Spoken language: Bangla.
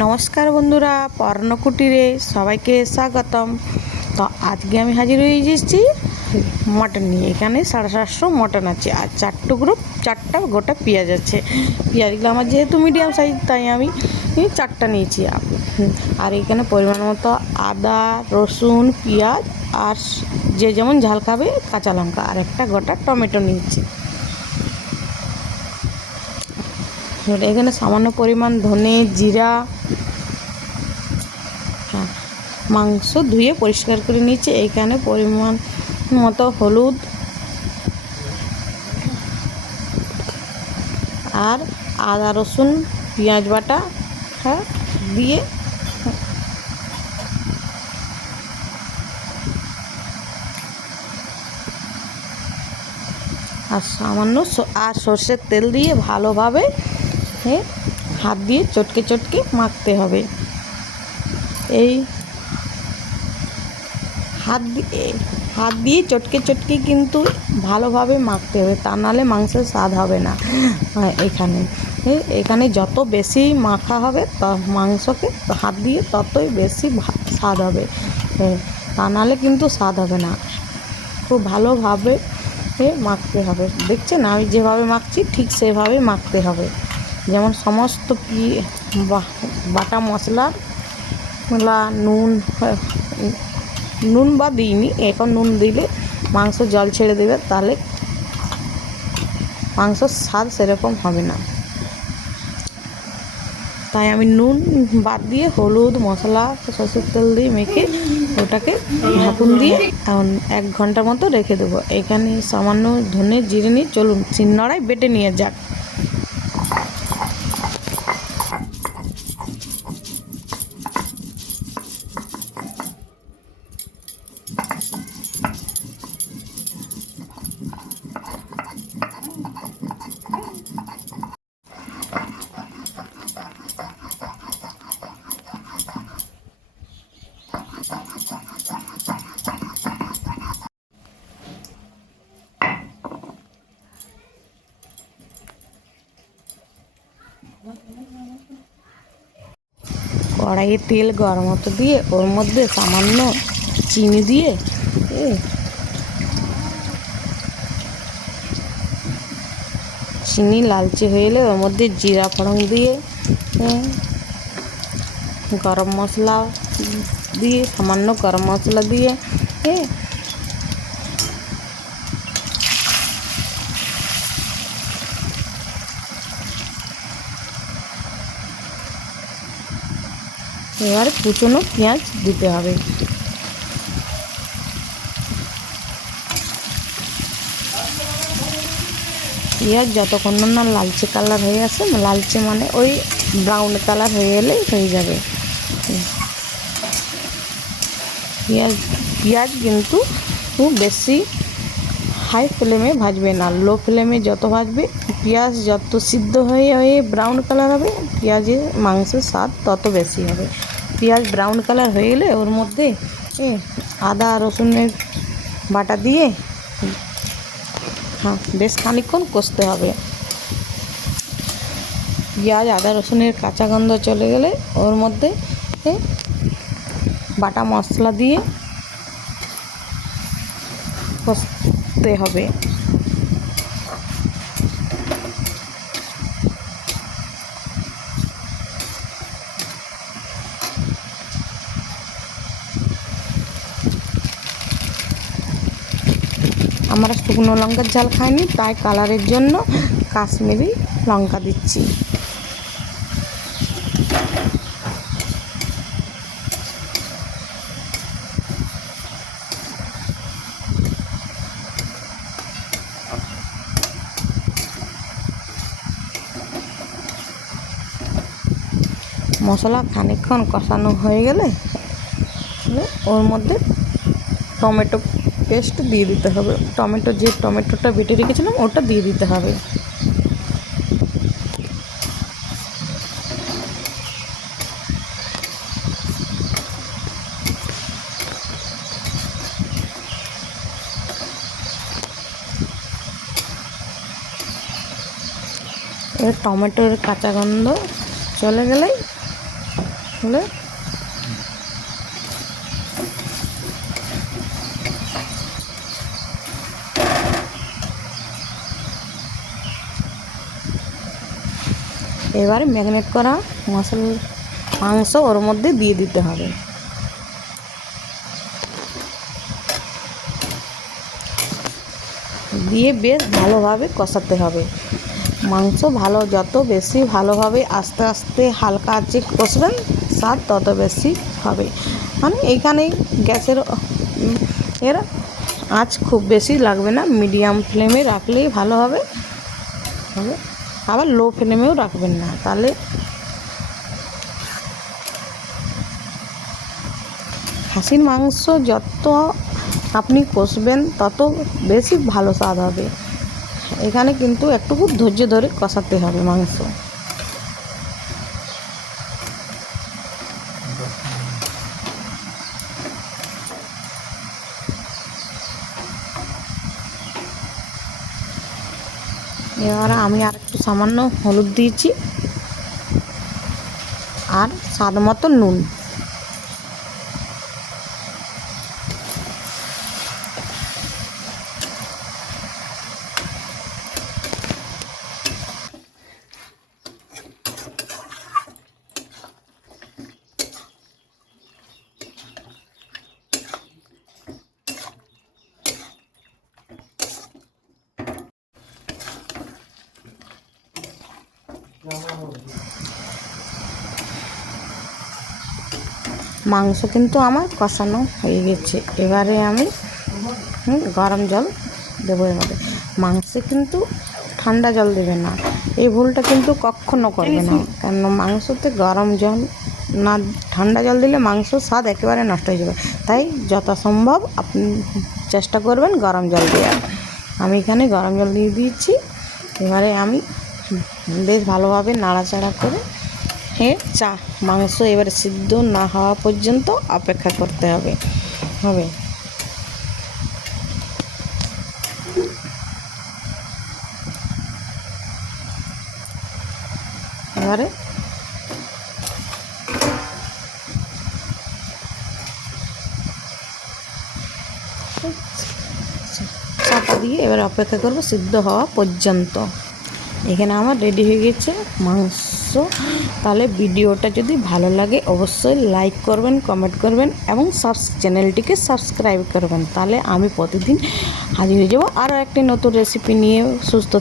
নমস্কার বন্ধুরা, পর্ণকুটিরে সবাইকে স্বাগতম। তো আজকে আমি হাজির হয়ে এসেছি মটন নিয়ে। এখানে 750 মটন আছে আর চারটা গোটা পেঁয়াজ আছে। পেঁয়াজগুলো আমার যেহেতু মিডিয়াম সাইজ তাই আমি 4টা নিয়েছি। আর এখানে পরিমাণ মতো আদা, রসুন, পেঁয়াজ আর যে যেমন ঝাল খাবে কাঁচা লঙ্কা আর একটা গোটা টমেটো নিয়েছি। এখানে সামান্য পরিমাণ ধনে, জিরা, মাংস ধুয়ে পরিষ্কার করে নিয়েছি। এইখানে পরিমাণ মতো হলুদ আর আদা, রসুন, পেঁয়াজ বাটা দিয়ে আর সামান্য সর্ষের তেল দিয়ে ভালোভাবে হাত দিয়ে চটকে মাখতে হবে। এই হাত দিয়ে চটকে কিন্তু ভালোভাবে মাখতে হবে, তা নাহলে মাংসের স্বাদ হবে না। এখানে যত বেশি মাখা হবে মাংসকে হাত দিয়ে ততই বেশি স্বাদ হবে, তা নাহলে কিন্তু স্বাদ হবে না। খুব ভালোভাবে মাখতে হবে। দেখছেন আমি যেভাবে মাখছি ঠিক সেভাবে মাখতে হবে। যেমন সমস্ত বাটা মশলা নুন বা দিইনি, এখন নুন দিলে মাংস জল ছেড়ে দেবে, তাহলে মাংসর স্বাদ সেরকম হবে না। তাই আমি নুন বাদ দিয়ে হলুদ, মশলা, সরষের তেল দিয়ে মেখে ওটাকে ঢাকুন দিয়ে 1 ঘন্টার মতো রেখে দেবো। এখানে সামান্য ধনে জিরে নিয়ে চলুন শিলনোড়ায় বেটে নিয়ে যাক। কড়াইয়ে তেল গরম হতে দিয়ে ওর মধ্যে সামান্য চিনি দিয়ে চিনি লালচে হয়ে এলে ওর মধ্যে জিরা ফোড়ন দিয়ে গরম মশলা দিয়ে সামান্য গরম মশলা দিয়ে এবার কুচনো পেঁয়াজ দিতে হবে। পেঁয়াজ যতক্ষণ না লালচে কালার হয়ে আসে, লালচে মানে ওই ব্রাউন কালার হয়ে এলেই হয়ে যাবে। পেঁয়াজ কিন্তু খুব বেশি হাই ফ্লেমে ভাজবে না, লো ফ্লেমে যত ভাজবে পেঁয়াজ যত সিদ্ধ হয়ে ব্রাউন কালার হবে, পেঁয়াজের মাংসের স্বাদ তত বেশি হবে। পেঁয়াজ ব্রাউন কালার হয়ে গেলে ওর মধ্যে আদা রসুনের বাটা দিয়ে বেশ খানিকক্ষণ কষতে হবে। পেঁয়াজ আদা রসুনের কাঁচা গন্ধ চলে গেলে ওর মধ্যে বাটা মশলা দিয়ে কষতে হবে। আমরা শুকনো লঙ্কার ঝাল খাইনি, তাই কালারের জন্য কাশ্মীরি লঙ্কা দিচ্ছি। মশলা খানিকক্ষণ কষানো হয়ে গেলে ওর মধ্যে টমেটো পেস্ট দিয়ে দিতে হবে। টমেটোটা বেটে রেখেছিলাম ওটা দিয়ে দিতে হবে। এবার টমেটোর কাঁচা গন্ধ চলে গেলেই হলে এবারে ম্যারিনেট করা মাংস ওর মধ্যে দিয়ে দিতে হবে। দিয়ে বেশ ভালোভাবে কষাতে হবে। মাংস যত বেশি ভালোভাবে আস্তে আস্তে হালকা আঁচে কষবেন স্বাদ তত বেশি হবে। মানে এইখানে গ্যাসের এর আঁচ খুব বেশি লাগবে না, মিডিয়াম ফ্লেমে রাখলেই ভালো হবে। আবার লো ফ্লেমেও রাখবেন না, তাহলে খাসির মাংস যত আপনি কষবেন তত বেশি ভালো স্বাদ হবে। এখানে কিন্তু একটু খুব ধৈর্য ধরে কষাতে হবে মাংস। এবারে আমি আর একটু সামান্য হলুদ দিয়েছি আর স্বাদ মতো নুন। মাংস কিন্তু আমার কষানো হয়ে গেছে। এবারে আমি গরম জল দেবো এর মধ্যে। মাংসে কিন্তু ঠান্ডা জল দেবে না, এই ভুলটা কিন্তু কখনো করবে না। কারণ মাংসতে গরম জল না, ঠান্ডা জল দিলে মাংসর স্বাদ একেবারে নষ্ট হয়ে যাবে। তাই যথাসম্ভব আপনি চেষ্টা করবেন গরম জল দেওয়ার। আমি এখানে গরম জল দিয়ে দিয়েছি। এবারে আমি বেশ ভালোভাবে নাড়াচাড়া করে মাংস এবারে সিদ্ধ না হওয়া পর্যন্ত অপেক্ষা করতে হবে। এবারে চাপা দিয়ে এবারে অপেক্ষা করবো সিদ্ধ হওয়া পর্যন্ত। এখানে আমার রেডি হয়ে গেছে মাংস। তাহলে ভিডিওটা যদি ভালো লাগে অবশ্যই লাইক করবেন, কমেন্ট করবেন এবং চ্যানেলটিকে সাবস্ক্রাইব করবেন। তাহলে আমি প্রতিদিন হাজির হয়ে যাব আরও একটি নতুন রেসিপি নিয়ে। সুস্থ